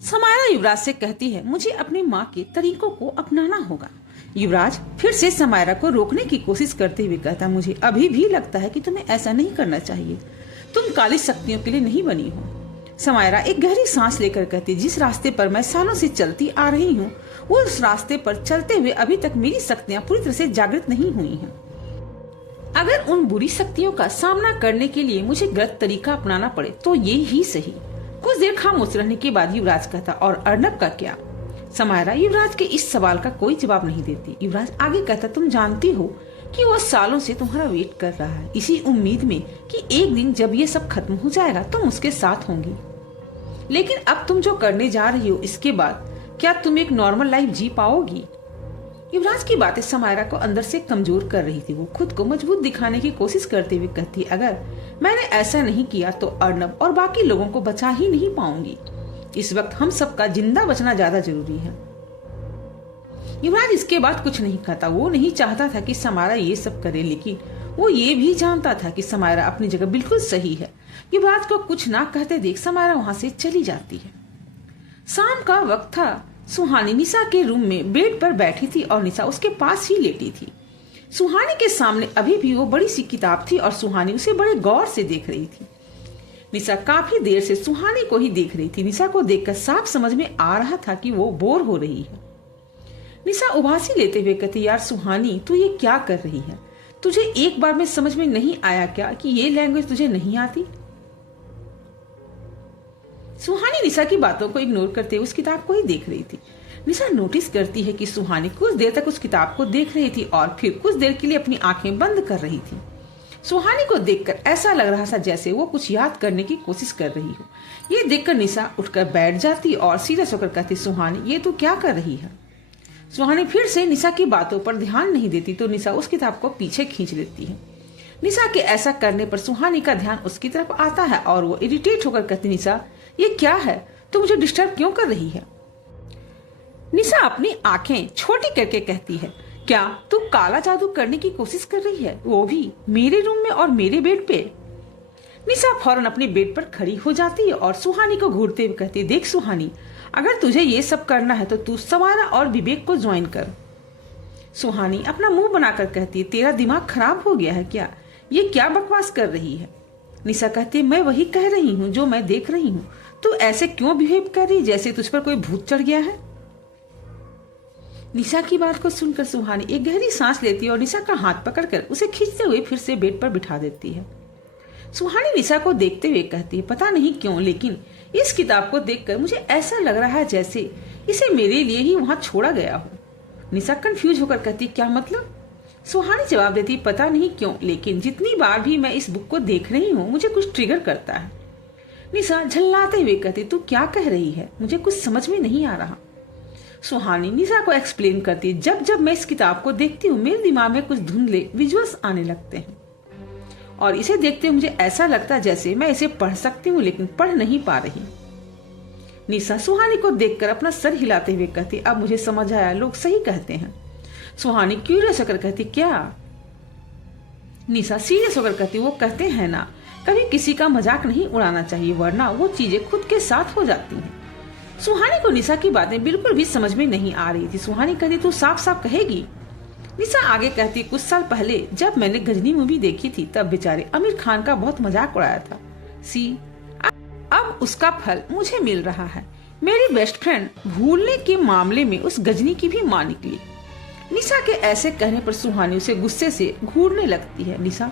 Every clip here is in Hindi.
समायरा युवराज से कहती है, मुझे अपनी माँ के तरीकों को अपनाना होगा। युवराज फिर से समायरा को रोकने की कोशिश करते हुए कहता, मुझे अभी भी लगता है कि तुम्हें ऐसा नहीं करना चाहिए। तुम काली शक्तियों के लिए नहीं बनी हो। समायरा एक गहरी सांस लेकर कहती, जिस रास्ते पर मैं सालों से चलती आ रही हूँ, उस रास्ते पर चलते हुए अभी तक मेरी शक्तियाँ पूरी तरह से जागृत नहीं हुई हैं। अगर उन बुरी शक्तियों का सामना करने के लिए मुझे गलत तरीका अपनाना पड़े तो ये ही सही। कुछ देर खामोश रहने के बाद युवराज कहता, और अर्नब का क्या? समायरा युवराज के इस सवाल का कोई जवाब नहीं देती। युवराज आगे कहता, तुम जानती हो कि वो सालों से तुम्हारा वेट कर रहा है, इसी उम्मीद में कि एक दिन जब ये सब खत्म हो जाएगा तुम उसके साथ होंगी। लेकिन अब तुम जो करने जा रही हो, इसके बाद क्या तुम एक नॉर्मल लाइफ जी पाओगी? युवराज की बातें समायरा को अंदर से कमजोर कर रही थी। वो खुद को मजबूत दिखाने की कोशिश करते हुए कहती, अगर मैंने ऐसा नहीं किया तो अर्नब और बाकी लोगों को बचा ही नहीं पाऊंगी। इस वक्त हम सबका जिंदा बचना ज्यादा जरूरी है। युवराज इसके बाद कुछ नहीं कहता। वो नहीं चाहता था कि समायरा ये सब करे, लेकिन वो ये भी जानता था कि समायरा अपनी जगह बिल्कुल सही है। युवराज को कुछ ना कहते देख समायरा वहां से चली जाती है। शाम का वक्त था। सुहानी निशा के रूम में बेड पर बैठी थी और निशा उसके पास ही लेटी थी। सुहानी के सामने अभी भी वो बड़ी सी किताब थी और सुहानी उसे बड़े गौर से देख रही थी। निशा काफी देर से सुहानी को ही देख रही थी। निशा को देखकर साफ समझ में आ रहा था कि वो बोर हो रही है। निशा उबासी लेते हुए कहती, यार सुहानी, तू ये क्या कर रही है? तुझे एक बार में समझ में नहीं आया क्या कि ये लैंग्वेज तुझे नहीं आती? सुहानी निशा की बातों को इग्नोर करते उस किताब को ही देख रही थी। निशा नोटिस करती है कि सुहानी कुछ देर तक उस किताब को देख रही थी और फिर कुछ देर के लिए अपनी आंखें बंद कर रही थी। सुहानी को देखकर ऐसा लग रहा था जैसे वो कुछ याद करने की कोशिश कर रही हो। ये देखकर निशा उठकर बैठ जाती और सीरियस होकर कहती, सुहानी, ये तू क्या कर रही है? सुहानी फिर से निशा की बातों पर ध्यान नहीं देती तो निशा उस किताब को पीछे खींच लेती है। निशा के ऐसा करने पर सुहानी का ध्यान उसकी तरफ आता है और वो इरिटेट होकर कहती, निशा, ये क्या है? तू मुझे डिस्टर्ब क्यों कर रही है? निशा अपनी आंखें छोटी करके कहती है, क्या तू काला जादू करने की कोशिश कर रही है, वो भी मेरे रूम में और मेरे बेड पे? निशा फौरन अपने बेड पर खड़ी हो जाती है और सुहानी को घूरते हुए कहती है, देख सुहानी, अगर तुझे ये सब करना है तो तू समायरा और विवेक को ज्वाइन कर। सुहानी अपना मुंह बनाकर कहती है, तेरा दिमाग खराब हो गया है क्या? ये क्या बकवास कर रही है? निशा कहती है, मैं वही कह रही हूँ जो मैं देख रही हूँ। तू ऐसे क्यों बिहेव कर रही जैसे तुझ पर कोई भूत चढ़ गया है? निशा की बात को सुनकर सुहानी एक गहरी सांस लेती है और निशा का हाथ पकड़कर उसे खींचते हुए फिर से बेड पर बिठा देती है। सुहानी निशा को देखते हुए कहती है, पता नहीं क्यों, लेकिन इस किताब को देखकर मुझे ऐसा लग रहा है जैसे इसे मेरे लिए ही वहां छोड़ा गया हो। निशा कंफ्यूज होकर कहती, क्या मतलब? सुहानी जवाब देती, पता नहीं क्यों, लेकिन जितनी बार भी मैं इस बुक को देख रही हूँ मुझे कुछ ट्रिगर करता है। निशा झल्लाते हुए कहती, तू क्या कह रही है? मुझे कुछ समझ में नहीं आ रहा। सुहानी निशा को एक्सप्लेन करती, जब जब मैं इस किताब को देखती हूँ मेरे दिमाग में कुछ धुंधले विजुअल्स आने लगते हैं और इसे देखते हुए मुझे ऐसा लगता है जैसे मैं इसे पढ़ सकती हूँ लेकिन पढ़ नहीं पा रही। निशा सुहानी को देखकर अपना सर हिलाते हुए कहती, अब मुझे समझ आया, लोग सही कहते हैं। सुहानी क्यूरियस होकर कहती, क्या? निशा सीरियस होकर कहती, वो कहते हैं ना, कभी किसी का मजाक नहीं उड़ाना चाहिए वरना वो चीजें खुद के साथ हो जाती हैं। सुहानी को निशा की बातें बिल्कुल भी समझ में नहीं आ रही थी। सुहानी कहती, तू साफ साफ कहेगी? निशा आगे कहती, कुछ साल पहले जब मैंने गजनी मूवी देखी थी तब बेचारे आमिर खान का बहुत मजाक उड़ाया था। सी अब उसका फल मुझे मिल रहा है। मेरी बेस्ट फ्रेंड भूलने के मामले में उस गजनी की भी मां निकली। निशा के ऐसे कहने पर सुहानी उसे गुस्से से घूरने लगती है। निशा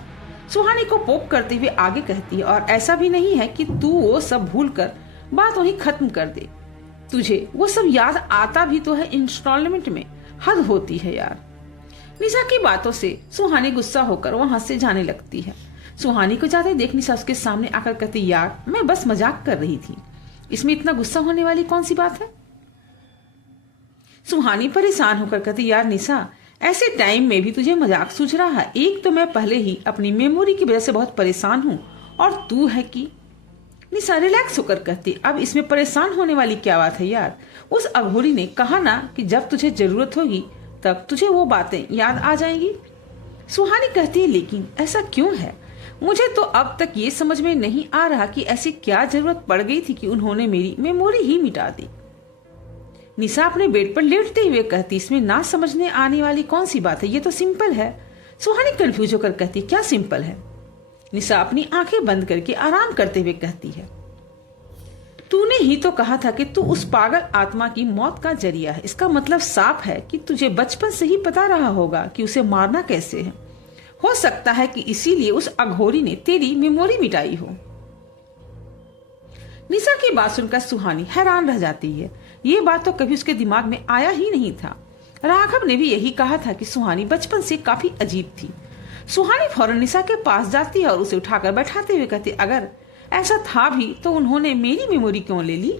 सुहानी को पोक करते हुए आगे कहती है, और ऐसा भी नहीं है कि तू वो सब भूल कर बात वहीं खत्म कर दे। तुझे वो सब याद आता भी तो है इंस्टॉलमेंट में, हद होती है यार। निशा की बातों से सुहानी गुस्सा होकर वहां से जाने लगती है। सुहानी को जाते देख निशा उसके सामने आकर कहती, यार मैं बस मजाक कर रही थी, इसमें इतना गुस्सा होने वाली कौन सी बात है? सुहानी परेशान होकर कहती, यार निशा, ऐसे टाइम में भी तुझे मजाक सूझ रहा है? एक तो मैं पहले ही अपनी मेमोरी की वजह से बहुत परेशान हूँ और तू है कि। निशा रिलैक्स होकर कहती, अब इसमें परेशान होने वाली क्या बात है यार? उस अघोरी ने कहा ना कि जब तुझे जरूरत होगी तब तुझे वो बातें याद आ जाएंगी। सुहानी कहती है, लेकिन ऐसा क्यों है? मुझे तो अब तक ये समझ में नहीं आ रहा कि ऐसी क्या जरूरत पड़ गई थी कि उन्होंने मेरी मेमोरी ही मिटा दी। निशा अपने बेड पर लेटते हुए कहती, इसमें ना समझने आने वाली कौन सी बात है, ये तो सिंपल है। सुहानी कंफ्यूज होकर कहती, क्या सिंपल है? निशा अपनी आंखें बंद करके आराम करते हुए कहती है, तूने ही तो कहा था कि तू उस पागल आत्मा की मौत का जरिया है। इसका मतलब साफ है कि तुझे बचपन से ही पता रहा होगा कि उसे मारना कैसे है। हो सकता है कि इसीलिए उस अघोरी ने तेरी मेमोरी मिटाई हो। निशा की बात सुनकर सुहानी हैरान रह जाती है। ये बात तो कभी उसके दिमाग में आया ही नहीं था। राघव ने भी यही कहा था कि सुहानी बचपन से काफी अजीब थी। सुहानी फौरन निशा के पास जाती है और उसे उठाकर बैठाते हुए कहती, अगर ऐसा था भी तो उन्होंने मेरी मेमोरी क्यों ले ली?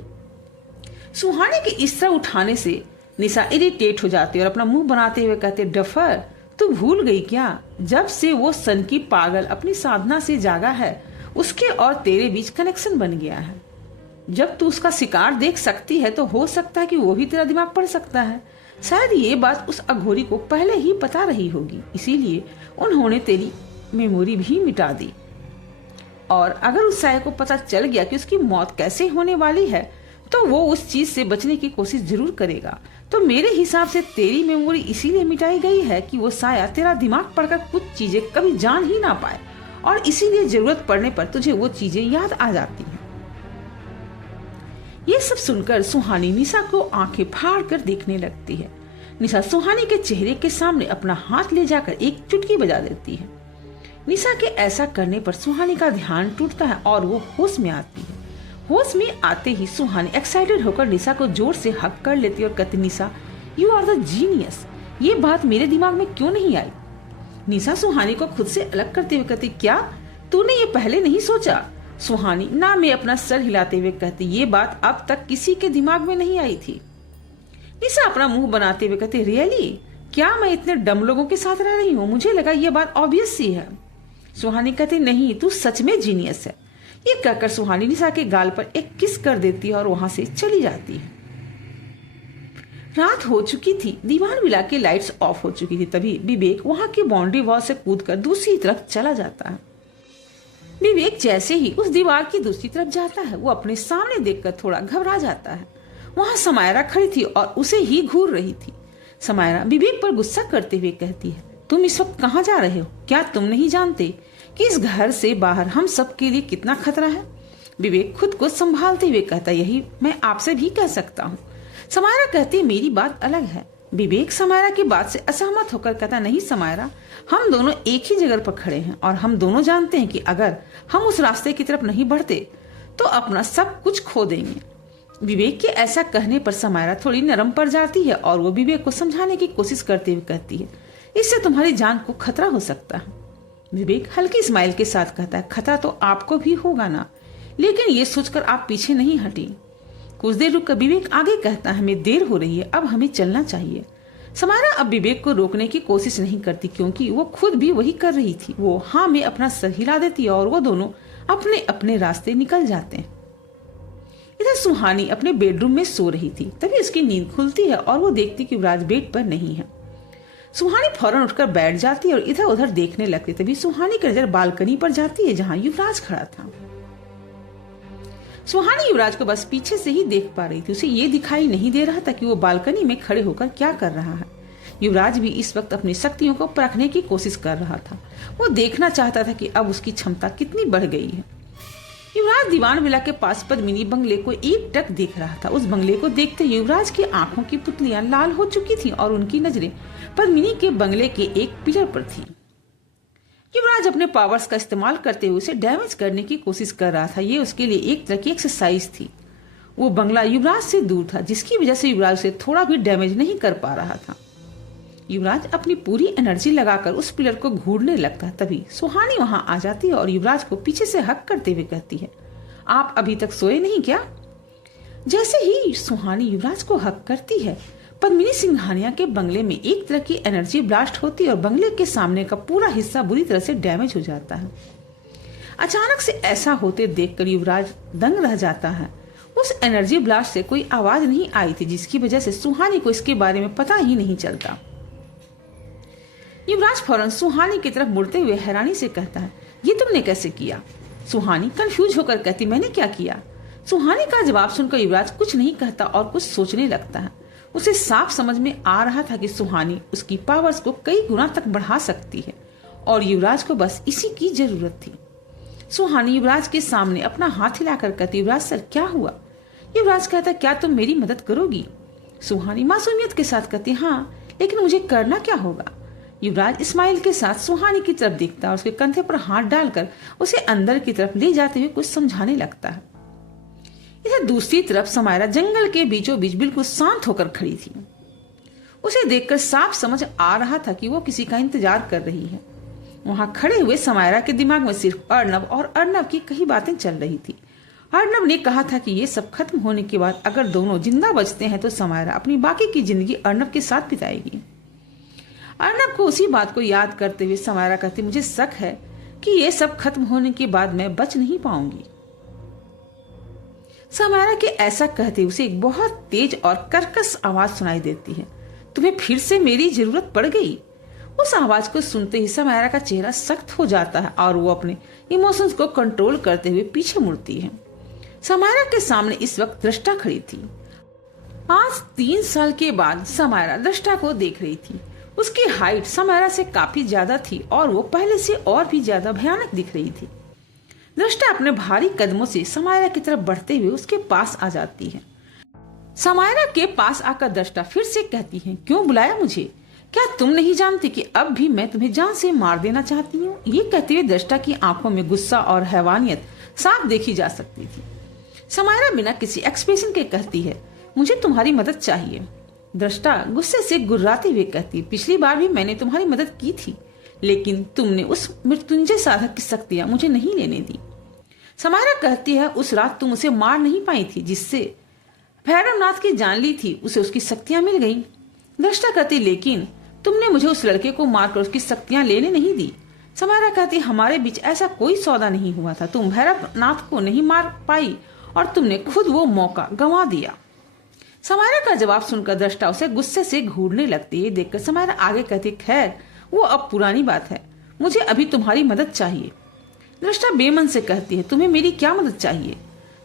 सुहानी के इस तरह उठाने से निशा इरिटेट हो जाती है और अपना मुंह बनाते हुए कहते, डफर, तू भूल गई क्या? जब से वो सन की पागल अपनी साधना से जागा है, उसके और तेरे बीच कनेक्शन बन गया है। जब तू उसका शिकार देख सकती है तो हो सकता है कि वो भी तेरा दिमाग पढ़ सकता है। शायद ये बात उस अघोरी को पहले ही पता रही होगी, इसीलिए उन्होंने तेरी मेमोरी भी मिटा दी। और अगर उस साया को पता चल गया कि उसकी मौत कैसे होने वाली है तो वो उस चीज से बचने की कोशिश जरूर करेगा। तो मेरे हिसाब से तेरी मेमोरी इसीलिए मिटाई गई है कि वो साया तेरा दिमाग पढ़कर कुछ चीजें कभी जान ही ना पाए, और इसीलिए जरूरत पड़ने पर तुझे वो चीजें याद आ जाती हैं। ये सब सुनकर सुहानी निशा को आंखें फाड़ कर देखने लगती है। निशा सुहानी के चेहरे के सामने अपना हाथ ले जाकर एक चुटकी बजा देती है। निशा के ऐसा करने पर सुहानी का ध्यान टूटता है और वो होश में आती है। होश में आते ही सुहानी एक्साइटेड होकर निशा को जोर से हक कर लेती और कहती, निशा, यू आर द जीनियस। ये बात मेरे दिमाग में क्यों नहीं आई? निशा सुहानी को खुद से अलग करते हुए कहती, क्या तूने ये पहले नहीं सोचा? सुहानी ना में अपना सर हिलाते हुए कहती, ये बात अब तक किसी के दिमाग में नहीं आई थी। निशा अपना मुंह बनाते हुए कहती, रियली? क्या मैं इतने डम लोगों के साथ रह रही हूँ? मुझे लगा ये बात ऑब्वियस सी है। सुहानी कहती, नहीं, तू सच में जीनियस है। ये कहकर सुहानी निशा के गाल पर एक किस कर देती है और वहां से चली जाती है। रात हो चुकी थी, दीवान विला की लाइट्स ऑफ हो चुकी थी। तभी विवेक वहां की बाउंड्री वॉल से कूदकर दूसरी तरफ चला जाता है। विवेक जैसे ही उस दीवार की दूसरी तरफ जाता है, वो अपने सामने देखकर थोड़ा घबरा जाता है। वहां समायरा खड़ी थी और उसे ही घूर रही थी। समायरा विवेक पर गुस्सा करते हुए कहती है, तुम इस वक्त कहाँ जा रहे हो? क्या तुम नहीं जानते कि इस घर से बाहर हम सब के लिए कितना खतरा है? विवेक खुद को संभालते हुए कहता, यही मैं आपसे भी कह सकता हूँ। समायरा कहती, मेरी बात अलग है। विवेक समायरा की बात से असहमत होकर कहता, नहीं समायरा, हम दोनों एक ही जगह पर खड़े हैं और हम दोनों जानते हैं कि अगर हम उस रास्ते की तरफ नहीं बढ़ते तो अपना सब कुछ खो देंगे। विवेक के ऐसा कहने पर समायरा थोड़ी नरम पड़ जाती है और वो विवेक को समझाने की कोशिश करते हुए कहती है, इससे तुम्हारी जान को खतरा हो सकता है। विवेक हल्की स्माइल के साथ कहता है, खतरा तो आपको भी होगा ना, लेकिन ये सोचकर आप पीछे नहीं हटी। कुछ देर रुककर विवेक आगे कहता है, हमें देर हो रही है, अब हमें चलना चाहिए। समायरा अब विवेक को रोकने की कोशिश नहीं करती क्योंकि वो खुद भी वही कर रही थी। वो हाँ में अपना सर हिला देती है और वो दोनों अपने अपने रास्ते निकल जाते हैं। इधर सुहानी अपने बेडरूम में सो रही थी। तभी उसकी नींद खुलती है और वो देखती कि युवराज बेड पर नहीं है। सुहानी फौरन उठकर बैठ जाती है और इधर उधर देखने लगती। तभी सुहानी की नजर बालकनी पर जाती है जहां युवराज खड़ा था। सुहानी युवराज को बस पीछे से ही देख पा रही थी। उसे ये दिखाई नहीं दे रहा था कि वो बालकनी में खड़े होकर क्या कर रहा है। युवराज भी इस वक्त अपनी शक्तियों को परखने की कोशिश कर रहा था। वो देखना चाहता था कि अब उसकी क्षमता कितनी बढ़ गई है। युवराज दीवान विला के पास पद्मिनी बंगले को एकटक देख रहा था। उस बंगले को देखते युवराज की आंखों की पुतलियां लाल हो चुकी थी और उनकी नजरें पद्मिनी के बंगले के एक पिलर पर थी। युवराज अपने पावर्स का इस्तेमाल करते हुए उसे डैमेज करने की कोशिश कर रहा था। ये उसके लिए एक तरह की एक्सरसाइज थी। वो बंगला युवराज से दूर था, जिसकी वजह से युवराज उसे थोड़ा भी डैमेज नहीं कर पा रहा था। युवराज अपनी पूरी एनर्जी लगाकर उस पिलर को घूरने लगता है। तभी सुहानी वहां आ जाती है और युवराज को पीछे से हक करते हुए कहती है, आप अभी तक सोए नहीं क्या? जैसे ही सुहानी युवराज को हक करती है, पद्मिनी सिंघानिया के बंगले में एक तरह की एनर्जी ब्लास्ट होती है और बंगले के सामने का पूरा हिस्सा बुरी तरह से डैमेज हो जाता है। अचानक से ऐसा होते देखकर युवराज दंग रह जाता है। उस एनर्जी ब्लास्ट से कोई आवाज नहीं आई थी, जिसकी वजह से सुहानी को इसके बारे में पता ही नहीं चलता। युवराज फौरन सुहानी की तरफ मुड़ते हुए हैरानी से कहता है, ये तुमने कैसे किया? सुहानी कंफ्यूज होकर कहती, मैंने क्या किया? सुहानी का जवाब सुनकर युवराज कुछ नहीं कहता और कुछ सोचने लगता है। उसे साफ समझ में आ रहा था कि सुहानी उसकी पावर्स को कई गुना तक बढ़ा सकती है और युवराज को बस इसी की जरूरत थी। सुहानी युवराज के सामने अपना हाथ हिलाकर कहती, युवराज सर क्या हुआ? युवराज कहता, क्या तुम मेरी मदद करोगी? सुहानी मासूमियत के साथ कहती, हाँ, लेकिन मुझे करना क्या होगा? युवराज स्माइल के साथ सुहानी की तरफ देखता और उसके कंधे पर हाथ डालकर उसे अंदर की तरफ ले जाते हुए कुछ समझाने लगता है। इधर दूसरी तरफ समायरा जंगल के बीचों बीच बिल्कुल शांत होकर खड़ी थी। उसे देखकर साफ समझ आ रहा था कि वो किसी का इंतजार कर रही है। वहां खड़े हुए समायरा के दिमाग में सिर्फ अर्नब और अर्नब की कई बातें चल रही थी। अर्नब ने कहा था कि ये सब खत्म होने के बाद अगर दोनों जिंदा बचते हैं तो समायरा अपनी बाकी की जिंदगी अर्नब के साथ बिताएगी। अर्नब को उसी बात को याद करते हुए समायरा कहती, मुझे शक है कि ये सब खत्म होने के बाद मैं बच नहीं पाऊंगी। समायरा के ऐसा कहते उसे एक बहुत तेज और कर्कश आवाज सुनाई देती है, तुम्हें फिर से मेरी जरूरत पड़ गई। उस आवाज को सुनते ही समायरा का चेहरा सख्त हो जाता है और वो अपने इमोशंस को कंट्रोल करते हुए पीछे मुड़ती है। समायरा के सामने इस वक्त दृष्टा खड़ी थी। आज 3 साल के बाद समायरा दृष्टा को देख रही थी। उसकी हाइट समायरा से काफी ज्यादा थी और वो पहले से और भी ज्यादा भयानक दिख रही थी। दृष्टा अपने भारी कदमों से समायरा की तरफ बढ़ते हुए उसके पास आ जाती है। समायरा के पास आकर दृष्टा फिर से कहती है, क्यों बुलाया मुझे? क्या तुम नहीं जानती कि अब भी मैं तुम्हें जान से मार देना चाहती हूँ? ये कहते हुए दृष्टा की आंखों में गुस्सा और हैवानियत साफ देखी जा सकती थी। समायरा बिना किसी एक्सप्रेशन के कहती है, मुझे तुम्हारी मदद चाहिए। दृष्टा गुस्से से गुर्राते हुए कहती, पिछली बार भी मैंने तुम्हारी मदद की थी, लेकिन तुमने उस मृत्युंजय साधक की शक्तियां मुझे नहीं लेने दी। समायरा कहती है, उस रात तुम उसे मार नहीं पाई थी, जिससे भैरवनाथ की जान ली थी, उसे उसकी शक्तियां मिल गई। दृष्टा कहती, लेकिन तुमने मुझे उस लड़के को मारकर उसकी शक्तियां लेने नहीं दी। समायरा कहती, हमारे बीच ऐसा कोई सौदा नहीं हुआ था। तुम भैरवनाथ को नहीं मार पाई और तुमने खुद वो मौका गंवा दिया। समायरा का जवाब सुनकर दृष्टा उसे गुस्से से घूरने लगती है। देखकर समायरा आगे कहती, खैर वो अब पुरानी बात है, मुझे अभी तुम्हारी मदद चाहिए। दृष्टा बेमन से कहती है, तुम्हें मेरी क्या मदद चाहिए?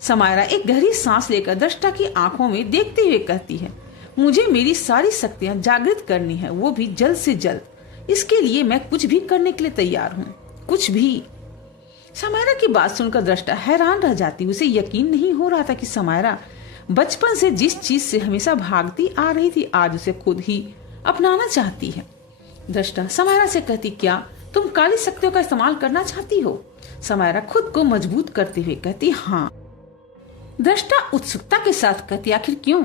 समायरा एक गहरी सांस लेकर दृष्टा की आंखों में देखते हुए कहती है, मुझे मेरी सारी शक्तियां जागृत करनी है, वो भी जल्द से जल्द। इसके लिए मैं कुछ भी करने के लिए तैयार हूँ, कुछ भी। समायरा की बात सुनकर दृष्टा हैरान रह जाती। उसे यकीन नहीं हो रहा था कि समायरा बचपन से जिस चीज से हमेशा भागती आ रही थी, आज उसे खुद ही अपनाना चाहती है। दृष्टा समायरा से कहती, क्या तुम काली शक्तियों का इस्तेमाल करना चाहती हो? समायरा खुद को मजबूत करते हुए कहती, हाँ। दृष्टा उत्सुकता के साथ कहती, आखिर क्यों?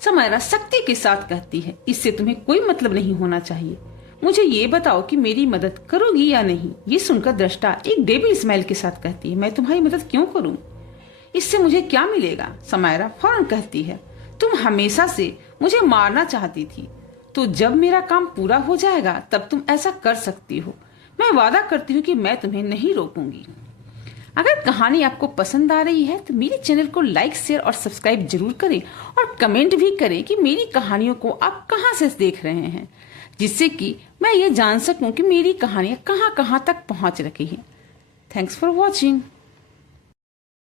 समायरा शक्ति के साथ कहती है, इससे तुम्हें कोई मतलब नहीं होना चाहिए। मुझे ये बताओ कि मेरी मदद करोगी या नहीं? ये सुनकर दृष्टा एक डेविल स्माइल के साथ कहती है, मैं तुम्हारी मदद क्यों करूं? इससे मुझे क्या मिलेगा? समायरा फौरन कहती है, तुम हमेशा से मुझे मारना चाहती थी, तो जब मेरा काम पूरा हो जाएगा तब तुम ऐसा कर सकती हो। मैं वादा करती हूँ कि मैं तुम्हें नहीं रोकूंगी। अगर कहानी आपको पसंद आ रही है तो मेरे चैनल को लाइक, शेयर और सब्सक्राइब जरूर करें और कमेंट भी करें कि मेरी कहानियों को आप कहां से देख रहे हैं, जिससे कि मैं ये जान सकूं कि मेरी कहानियां कहां कहां तक पहुंच रही हैं। Thanks for watching.